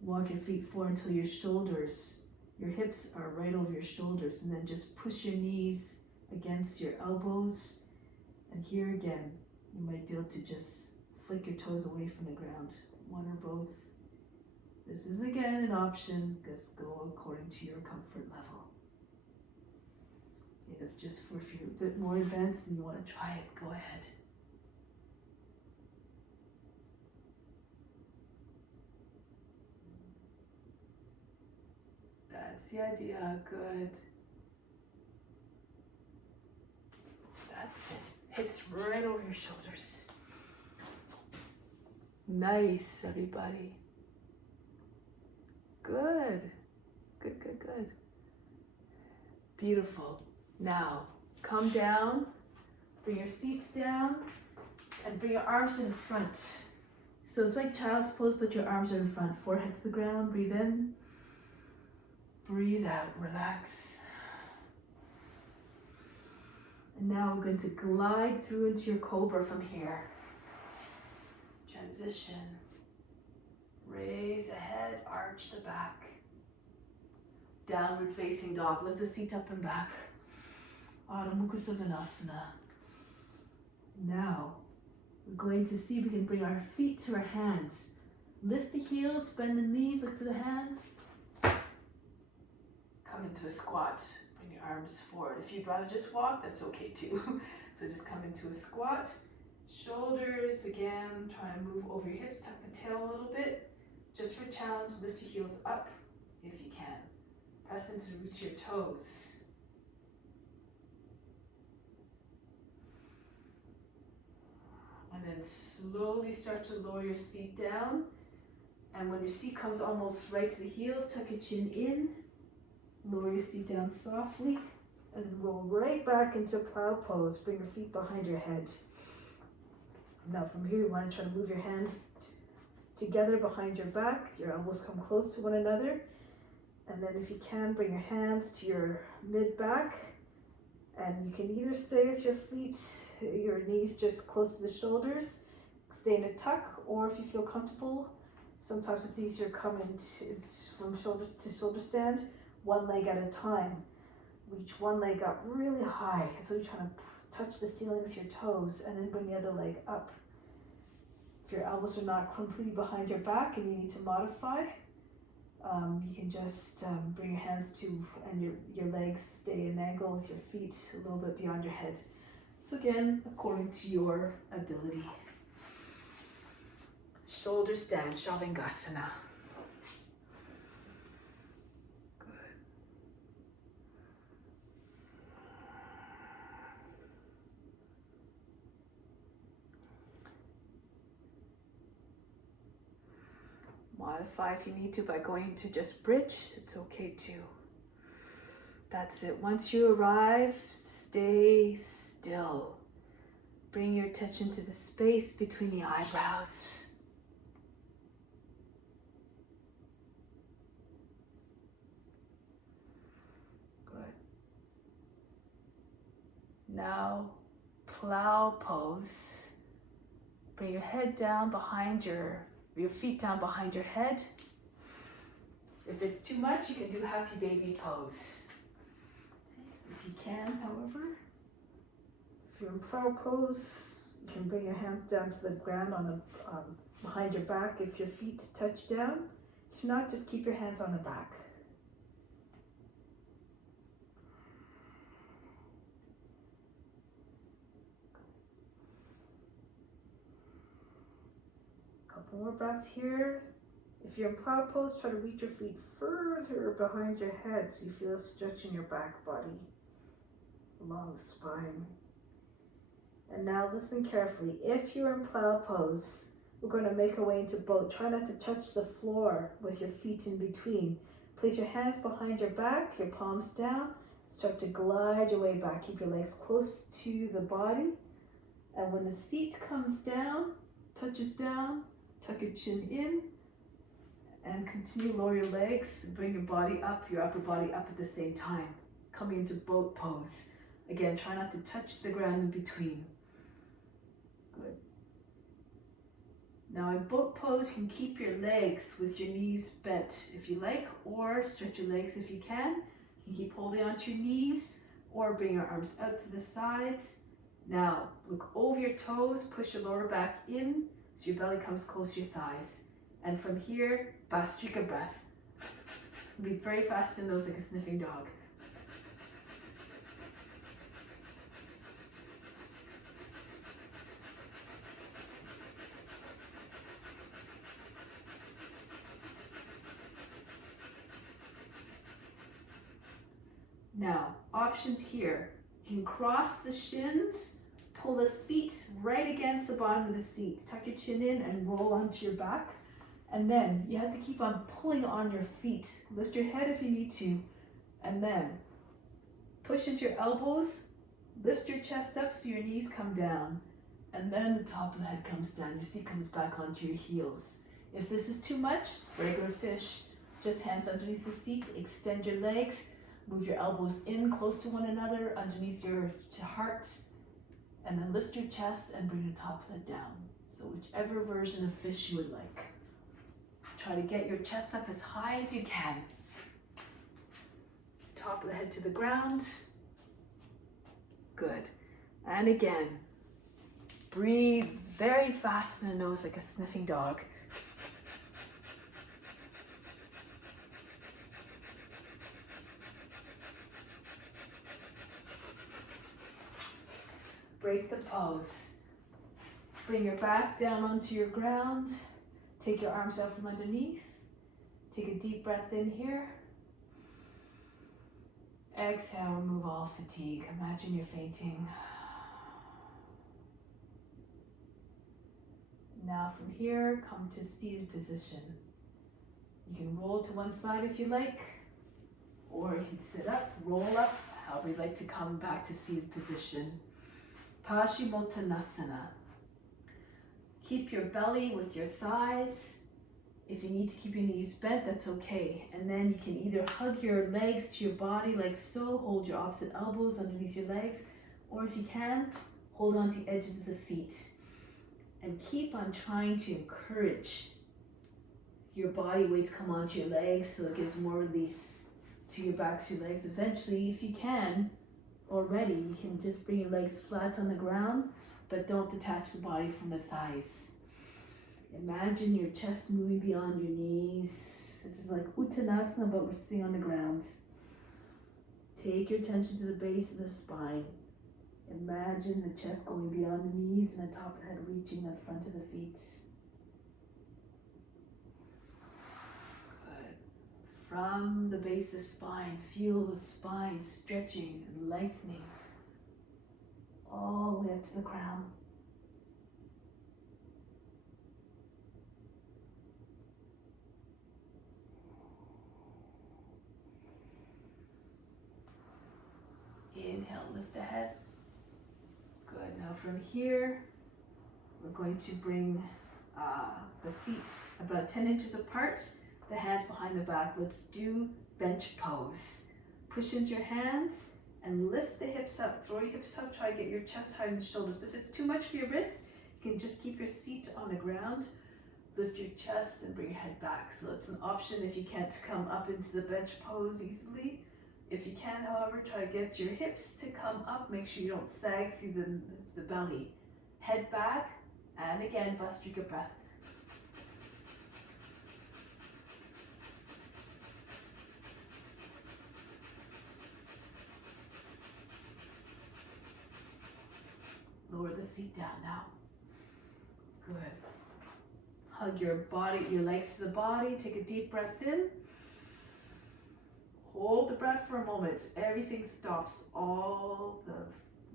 walk your feet forward until your hips are right over your shoulders, and then just push your knees against your elbows. And here again, you might be able to just flick your toes away from the ground, one or both. This is again an option, just go according to your comfort level. Okay, that's just for if you're a bit more advanced and you want to try it, go ahead. That's the idea, good. That's it. Hips right over your shoulders. Nice, everybody. Good. Good, good, good. Beautiful. Now, come down, bring your seats down, and bring your arms in front. So it's like child's pose, but your arms are in front. Forehead to the ground, breathe in. Breathe out, relax. And now we're going to glide through into your cobra from here. Transition. Raise the head, arch the back. Downward facing dog. Lift the seat up and back. Adho Mukha Svanasana. Now, we're going to see if we can bring our feet to our hands. Lift the heels, bend the knees, look to the hands. Come into a squat. Bring your arms forward. If you'd rather just walk, that's okay too. So just come into a squat. Shoulders, again, try and move over your hips. Tuck the tail a little bit. Just for a challenge, lift your heels up if you can. Press into the roots of your toes. And then slowly start to lower your seat down. And when your seat comes almost right to the heels, tuck your chin in. Lower your seat down softly. And then roll right back into a plow pose. Bring your feet behind your head. Now from here, you want to try to move your hands together behind your back. Your elbows come close to one another. And then if you can, bring your hands to your mid-back. And you can either stay with your feet, your knees just close to the shoulders, stay in a tuck, or if you feel comfortable, sometimes it's easier coming from shoulders to shoulder stand, one leg at a time. Reach one leg up really high. So you're trying to touch the ceiling with your toes, and then bring the other leg up. If your elbows are not completely behind your back and you need to modify, you can just bring your hands to, and your legs stay in an angle with your feet a little bit beyond your head. So again, according to your ability. Shoulder stand, Shavangasana. Modify if you need to by going to just bridge. It's okay too. That's it. Once you arrive, stay still. Bring your attention to the space between the eyebrows. Good. Now, plow pose. Bring your head down behind your feet down behind your head. If it's too much, you can do happy baby pose. If you can, however, if you're in plow pose, you can bring your hands down to the ground on the behind your back if your feet touch down. If not, just keep your hands on the back. Couple more breaths here. If you're in plow pose, try to reach your feet further behind your head so you feel a stretch in your back body, along the spine. And now listen carefully. If you're in plow pose, we're going to make our way into boat. Try not to touch the floor with your feet in between. Place your hands behind your back, your palms down. Start to glide your way back. Keep your legs close to the body. And when the seat comes down, touches down, tuck your chin in, and continue lower your legs. Bring your body up, your upper body up at the same time. Coming into boat pose. Again, try not to touch the ground in between. Good. Now in boat pose, you can keep your legs with your knees bent if you like, or stretch your legs if you can. You can keep holding onto your knees, or bring your arms out to the sides. Now, look over your toes, push your lower back in, so your belly comes close to your thighs. And from here, Bhastrika breath. Be very fast in those like a sniffing dog. Now, options here. You can cross the shins, pull the feet right against the bottom of the seat. Tuck your chin in and roll onto your back. And then you have to keep on pulling on your feet. Lift your head if you need to. And then push into your elbows. Lift your chest up so your knees come down. And then the top of the head comes down. Your seat comes back onto your heels. If this is too much, regular fish. Just hands underneath the seat. Extend your legs. Move your elbows in close to one another underneath your heart. And then lift your chest and bring the top of the head down. So whichever version of fish you would like. Try to get your chest up as high as you can. Top of the head to the ground. Good. And again, breathe very fast in the nose like a sniffing dog. Break the pose. Bring your back down onto your ground. Take your arms out from underneath. Take a deep breath in here. Exhale, remove all fatigue. Imagine you're fainting. Now from here, come to seated position. You can roll to one side if you like, or you can sit up, roll up, however you'd like to come back to seated position. Paschimottanasana. Keep your belly with your thighs. If you need to keep your knees bent, that's okay. And then you can either hug your legs to your body like so, hold your opposite elbows underneath your legs, or if you can, hold on to the edges of the feet. And keep on trying to encourage your body weight to come onto your legs so it gives more release to your back, to your legs. Eventually, if you can, already, you can just bring your legs flat on the ground, but don't detach the body from the thighs. Imagine your chest moving beyond your knees. This is like Uttanasana, but we're sitting on the ground. Take your attention to the base of the spine. Imagine the chest going beyond the knees and the top of the head reaching the front of the feet. Good. From the base of the spine, feel the spine stretching and lengthening all the way up to the crown. Inhale, lift the head. Good. Now from here, we're going to bring the feet about 10 inches apart, the hands behind the back. Let's do bench pose. Push into your hands and lift the hips up. Throw your hips up, try to get your chest high in the shoulders. If it's too much for your wrists, you can just keep your seat on the ground. Lift your chest and bring your head back. So it's an option if you can't come up into the bench pose easily. If you can, however, try to get your hips to come up. Make sure you don't sag through the belly. Head back, and again, Bhastrika breath. Lower the seat down now. Good. Hug your body, your legs to the body. Take a deep breath in. Hold the breath for a moment. Everything stops. All the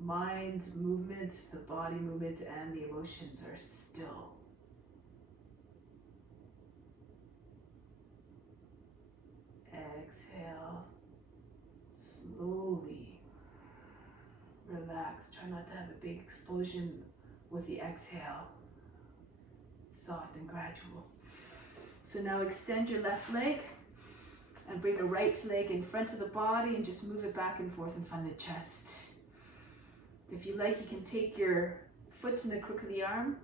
mind's movement, the body movement, and the emotions are still. Exhale. Slowly relax. Try not to have a big explosion with the exhale. Soft and gradual. So now extend your left leg and bring the right leg in front of the body and just move it back and forth in front of the chest. If you like, you can take your foot in the crook of the arm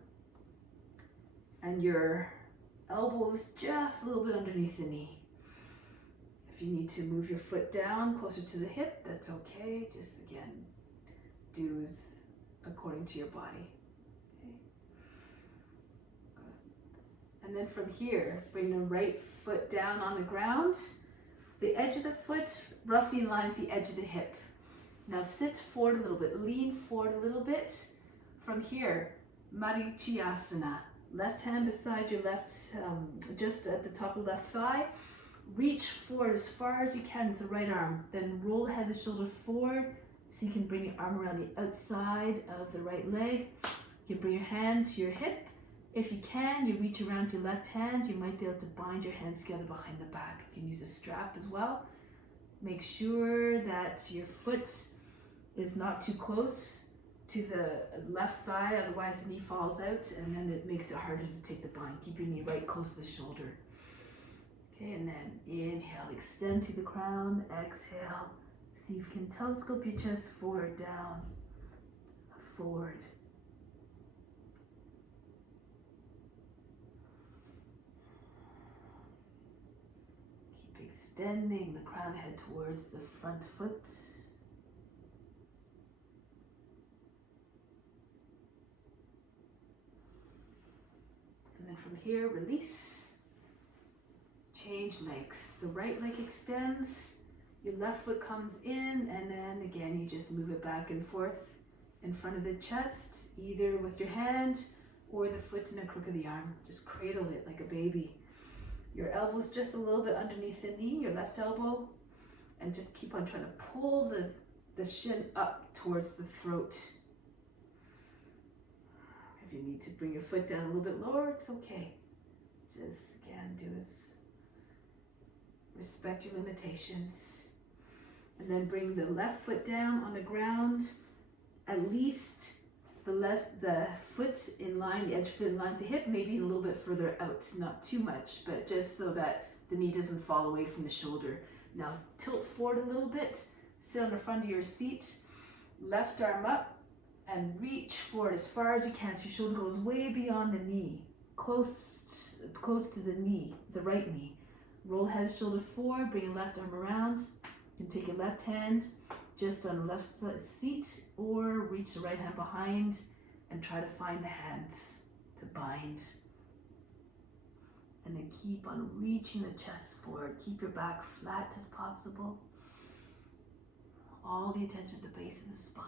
and your elbows just a little bit underneath the knee. If you need to move your foot down closer to the hip, that's okay. Just again, do as according to your body. Okay. Good. And then from here, bring the right foot down on the ground. The edge of the foot roughly in line with the edge of the hip. Now sit forward a little bit, lean forward a little bit. From here, Marichyasana. Left hand beside your left, just at the top of the left thigh. Reach forward as far as you can with the right arm. Then roll the head and shoulder forward so you can bring your arm around the outside of the right leg. You can bring your hand to your hip. If you can, you reach around your left hand. You might be able to bind your hands together behind the back. You can use a strap as well. Make sure that your foot is not too close to the left thigh, otherwise the knee falls out and then it makes it harder to take the bind. Keep your knee right close to the shoulder. Okay, and then inhale, extend to the crown, exhale. See if you can telescope your chest forward, down, forward. Keep extending the crown head towards the front foot. And then from here, release. Change legs. The right leg extends, your left foot comes in, and then again you just move it back and forth in front of the chest, either with your hand or the foot in the crook of the arm. Just cradle it like a baby. Your elbow's just a little bit underneath the knee, your left elbow, and just keep on trying to pull the shin up towards the throat. If you need to bring your foot down a little bit lower, it's okay. Just again, do this. Respect your limitations. And then bring the left foot down on the ground. At least the foot in line, the edge foot in line with the hip, maybe a little bit further out. Not too much, but just so that the knee doesn't fall away from the shoulder. Now tilt forward a little bit. Sit on the front of your seat. Left arm up and reach forward as far as you can so your shoulder goes way beyond the knee. Close to the knee, the right knee. Roll head, shoulder forward, bring your left arm around. You can take your left hand just on the left seat, or reach the right hand behind and try to find the hands to bind. And then keep on reaching the chest forward. Keep your back flat as possible. All the attention to the base of the spine.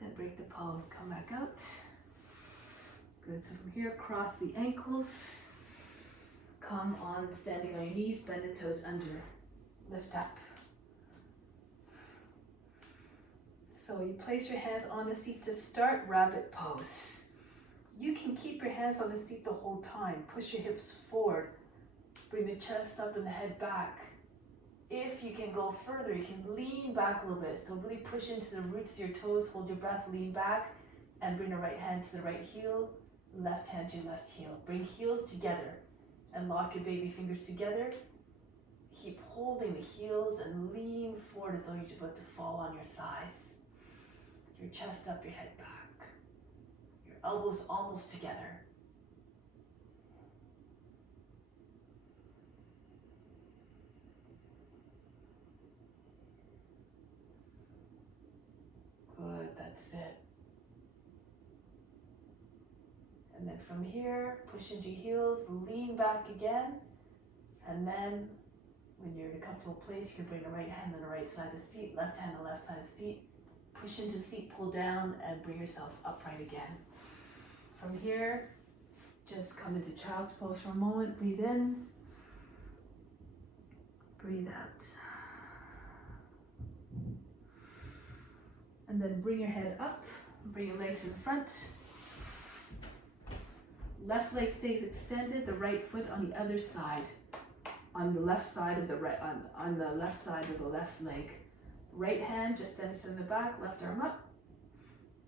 Then break the pose, come back out. Good, so from here, cross the ankles. Come on, standing on your knees, bend the toes under. Lift up. So you place your hands on the seat to start rabbit pose. You can keep your hands on the seat the whole time. Push your hips forward. Bring the chest up and the head back. If you can go further, you can lean back a little bit. So really push into the roots of your toes, hold your breath, lean back, and bring the right hand to the right heel, left hand to your left heel. Bring heels together and lock your baby fingers together. Keep holding the heels and lean forward as though you're about to fall on your thighs. Your chest up, your head back. Your elbows almost together. Good, that's it. And then from here, push into your heels, lean back again. And then when you're in a comfortable place, you can bring the right hand on the right side of the seat, left hand on the left side of the seat. Push into the seat, pull down, and bring yourself upright again. From here, just come into child's pose for a moment. Breathe in. Breathe out. And then bring your head up. Bring your legs in front. Left leg stays extended, the right foot on the other side. On the left side of the right, on the left side of the left leg. Right hand just steps in the back, left arm up.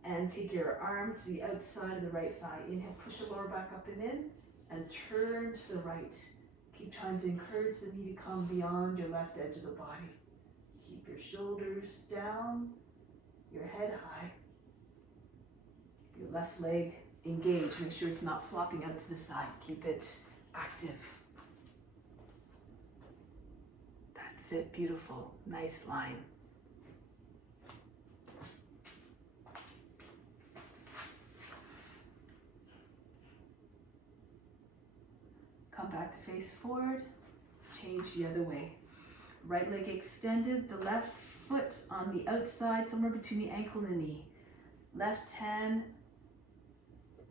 And take your arm to the outside of the right thigh. Inhale, push the lower back up and in, and turn to the right. Keep trying to encourage the knee to come beyond your left edge of the body. Keep your shoulders down, your head high. Your left leg engaged. Make sure it's not flopping out to the side. Keep it active. That's it. Beautiful. Nice line. Come back to face forward. Change the other way. Right leg extended. The left foot on the outside, somewhere between the ankle and the knee. Left hand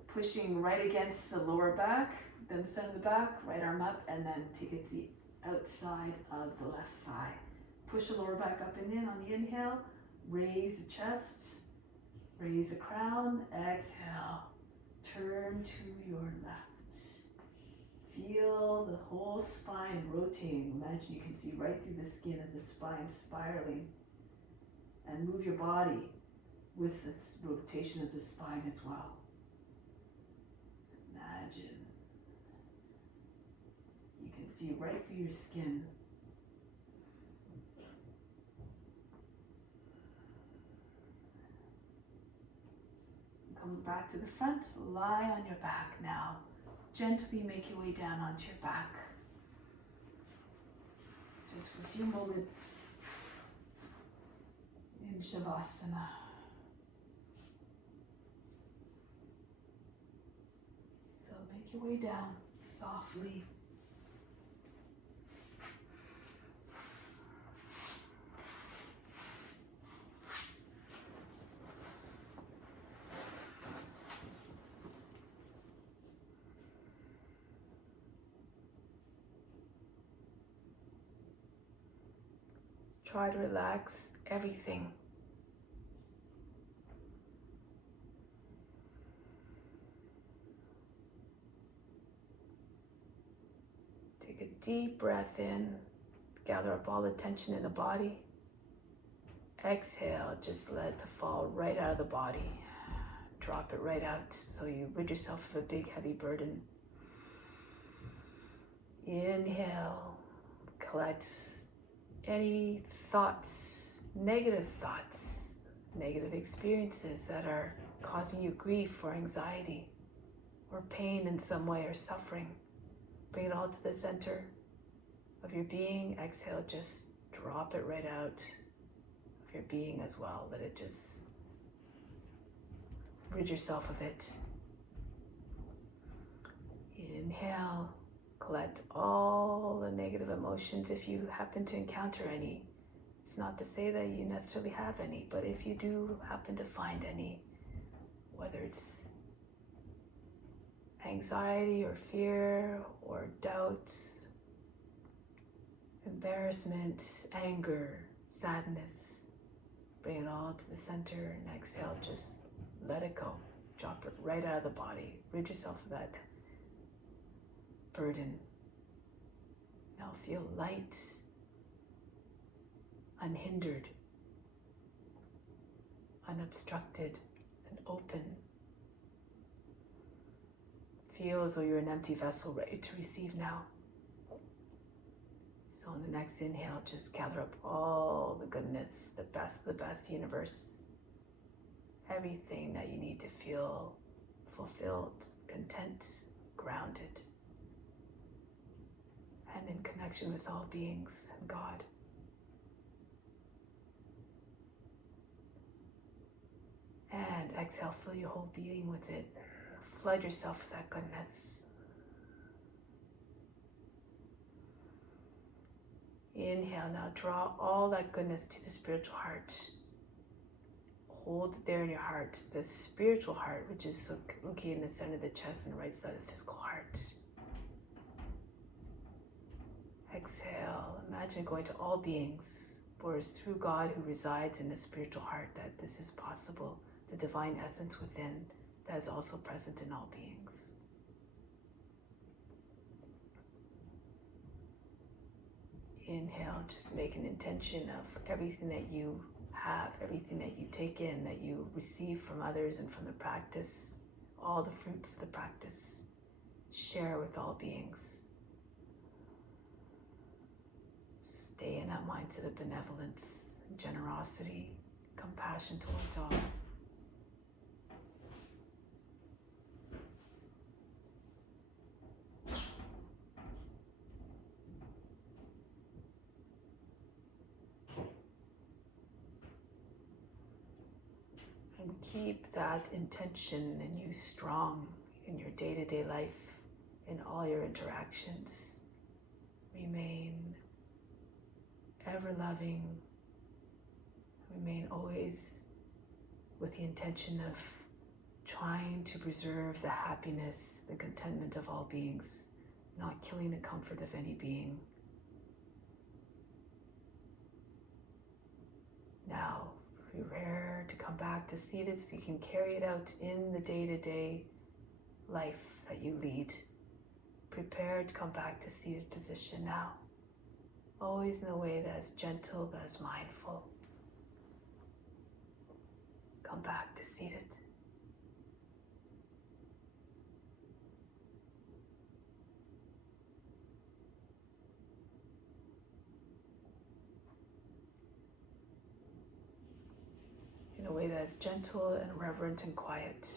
pushing right against the lower back, then center the back, right arm up, and then take it to the outside of the left thigh. Push the lower back up and in on the inhale. Raise the chest, raise the crown, exhale. Turn to your left. Feel the whole spine rotating. Imagine you can see right through the skin of the spine spiraling. And move your body with this rotation of the spine as well. Imagine you can see right through your skin. Coming back to the front, lie on your back now. Gently make your way down onto your back. Just for a few moments in Shavasana. So make your way down softly. Try to relax everything. Take a deep breath in, gather up all the tension in the body. Exhale, just let it to fall right out of the body. Drop it right out so you rid yourself of a big heavy burden. Inhale, collect any thoughts, negative thoughts, negative experiences that are causing you grief or anxiety or pain in some way or suffering. Bring it all to the center of your being. Exhale, just drop it right out of your being as well. Let it just rid yourself of it. Inhale, collect all the negative emotions if you happen to encounter any. It's not to say that you necessarily have any, but if you do happen to find any, whether it's anxiety or fear or doubt, embarrassment, anger, sadness, bring it all to the center and exhale, just let it go. Drop it right out of the body. Rid yourself of that burden. Now feel light, unhindered, unobstructed, and open. Feel as though you're an empty vessel ready to receive now. So on the next inhale, just gather up all the goodness, the best of the best universe. Everything that you need to feel fulfilled, content, grounded, and in connection with all beings and God. And exhale, fill your whole being with it. Flood yourself with that goodness. Inhale, now draw all that goodness to the spiritual heart. Hold it there in your heart, the spiritual heart, which is located in the center of the chest and the right side of the physical heart. Exhale, imagine going to all beings, for it's through God who resides in the spiritual heart that this is possible, the divine essence within that is also present in all beings. Inhale, just make an intention of everything that you have, everything that you take in, that you receive from others and from the practice, all the fruits of the practice. Share with all beings. Stay in that mindset of benevolence, generosity, compassion towards all. And keep that intention in you strong in your day-to-day life, in all your interactions. Remain ever loving. Remain always with the intention of trying to preserve the happiness, the contentment of all beings, not killing the comfort of any being. Now, prepare to come back to seated so you can carry it out in the day-to-day life that you lead. Prepare to come back to seated position now. Always in a way that is gentle, that is mindful. Come back to seated. In a way that is gentle and reverent and quiet.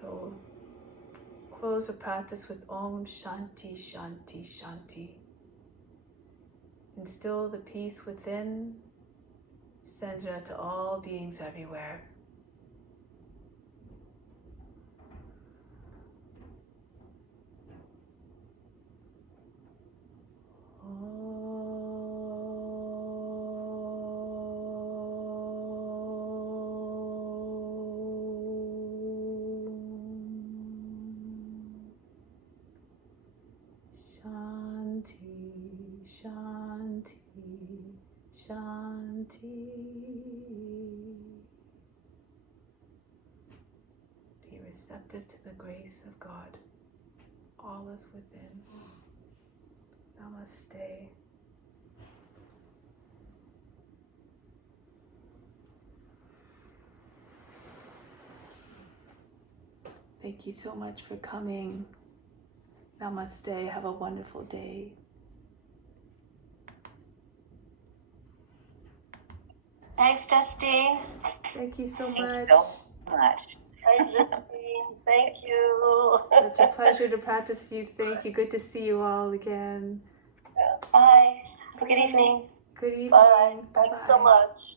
So close the practice with Om Shanti Shanti Shanti. Instill the peace within, send it out to all beings everywhere. Shanti, Shanti. Be receptive to the grace of God. All is within. Namaste. Thank you so much for coming. Namaste. Have a wonderful day. Thanks, Justine. Thank you so Thank you much. so much. Hi, Justine. Thank you. Such a pleasure to practice with you. Thank you. Good to see you all again. Bye. Have a good evening. Good evening. Bye. Bye-bye. Thanks so much.